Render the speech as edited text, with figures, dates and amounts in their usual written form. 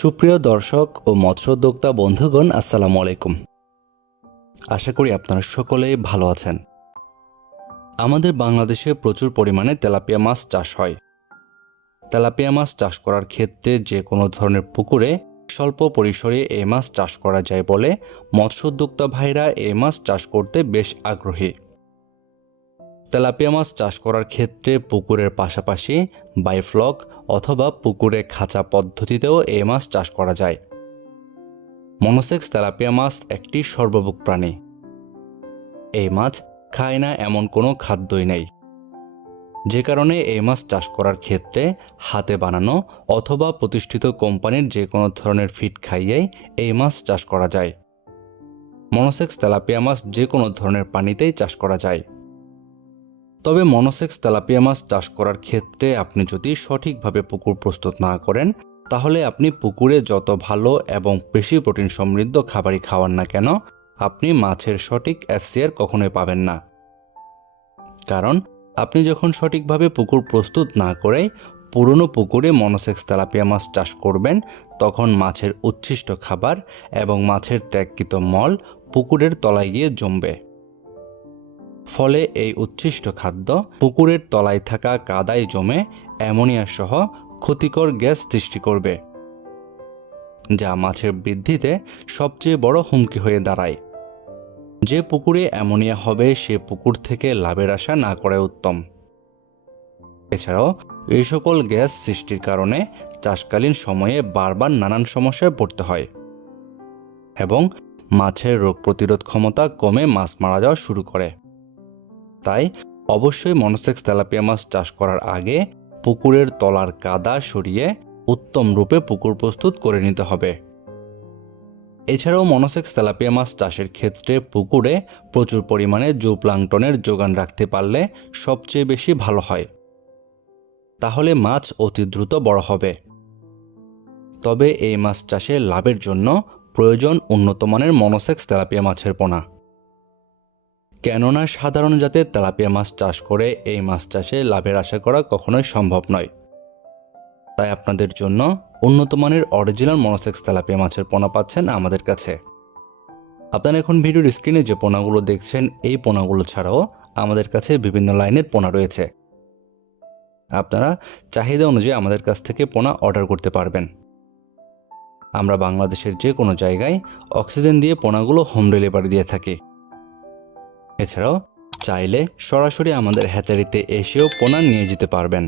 সুপ্রিয় দর্শক ও মৎস্যোদ্যোক্তা বন্ধুগণ, আসসালামু আলাইকুম। আশা করি আপনারা সকলেই ভালো আছেন। আমাদের বাংলাদেশে প্রচুর পরিমাণে তেলাপিয়া মাছ চাষ হয়। তেলাপিয়া মাছ চাষ করার ক্ষেত্রে যে কোনো ধরনের পুকুরে স্বল্প পরিসরে এই মাছ চাষ করা যায় বলে মৎস্যোদ্যোক্তা ভাইরা এই মাছ চাষ করতে বেশ আগ্রহী। তেলাপিয়া মাছ চাষ করার ক্ষেত্রে পুকুরের পাশাপাশি বাইফ্লক অথবা পুকুরে খাঁচা পদ্ধতিতেও এই মাছ চাষ করা যায়। মনোসেক্স তেলাপিয়া মাছ একটি সর্বভুক প্রাণী। এই মাছ খায় না এমন কোনো খাদ্যই নেই, যে কারণে এই মাছ চাষ করার ক্ষেত্রে হাতে বানানো অথবা প্রতিষ্ঠিত কোম্পানির যে কোনো ধরনের ফিড খাইয়েই এই মাছ চাষ করা যায়। মনোসেক্স তেলাপিয়া মাছ যে কোনো ধরনের পানিতেই চাষ করা যায়। তবে মনোসেক্স তেলাপিয়া মাছ চাষ করার ক্ষেত্রে আপনি যদি সঠিকভাবে পুকুর প্রস্তুত না করেন, তাহলে আপনি পুকুরে যত ভালো এবং বেশি প্রোটিন সমৃদ্ধ খাবারই খাওয়ান না কেন, আপনি মাছের সঠিক এফসিআর কখনোই পাবেন না। কারণ আপনি যখন সঠিকভাবে পুকুর প্রস্তুত না করে পুরনো পুকুরে মনোসেক্স তেলাপিয়া মাছ চাষ করবেন, তখন মাছের উচ্ছিষ্ট খাবার এবং মাছের ত্যাগকৃত মল পুকুরের তলায় গিয়ে জমবে। ফলে এই উচ্ছিষ্ট খাদ্য পুকুরের তলায় থাকা কাদায় জমে অ্যামোনিয়া সহ ক্ষতিকর গ্যাস সৃষ্টি করবে, যা মাছের বৃদ্ধিতে সবচেয়ে বড় হুমকি হয়ে দাঁড়ায়। যে পুকুরে অ্যামোনিয়া হবে সে পুকুর থেকে লাভের আশা না করাই উত্তম। এছাড়াও এই সকল গ্যাস সৃষ্টির কারণে চাষকালীন সময়ে বারবার নানান সমস্যায় পড়তে হয় এবং মাছের রোগ প্রতিরোধ ক্ষমতা কমে মাছ মারা যাওয়া শুরু করে। তাই অবশ্যই মনোসেক্স তেলাপিয়া মাছ চাষ করার আগে পুকুরের তলার কাদা সরিয়ে উত্তম রূপে পুকুর প্রস্তুত করে নিতে হবে। এছাড়াও মনোসেক্স তেলাপিয়া মাছ চাষের ক্ষেত্রে পুকুরে প্রচুর পরিমাণে জুপ্লাঙ্কটনের যোগান রাখতে পারলে সবচেয়ে বেশি ভালো হয়। তাহলে মাছ অতি দ্রুত বড় হবে। তবে এই মাছ চাষে লাভের জন্য প্রয়োজন উন্নত মানের মনোসেক্স তেলাপিয়া মাছের পোনা। কেননা সাধারণ জাতের তেলাপিয়া মাছ চাষ করে এই মাছ চাষে লাভের আশা করা কখনোই সম্ভব নয়। তাই আপনাদের জন্য উন্নত মানের অরিজিনাল মনোসেক্স তেলাপিয়া মাছের পোনা পাচ্ছেন আমাদের কাছে। আপনারা এখন ভিডিওর স্ক্রিনে যে পোনাগুলো দেখছেন, এই পোনাগুলো ছাড়াও আমাদের কাছে বিভিন্ন লাইনের পোনা রয়েছে। আপনারা চাহিদা অনুযায়ী আমাদের কাছ থেকে পোনা অর্ডার করতে পারবেন। আমরা বাংলাদেশের যে কোনো জায়গায় অক্সিজেন দিয়ে পোনাগুলো হোম ডেলিভারি দিয়ে থাকি। এছাড়াও চাইলে সরাসরি আমাদের হ্যাচারিতে এসেও পোনা নিয়ে যেতে পারবেন।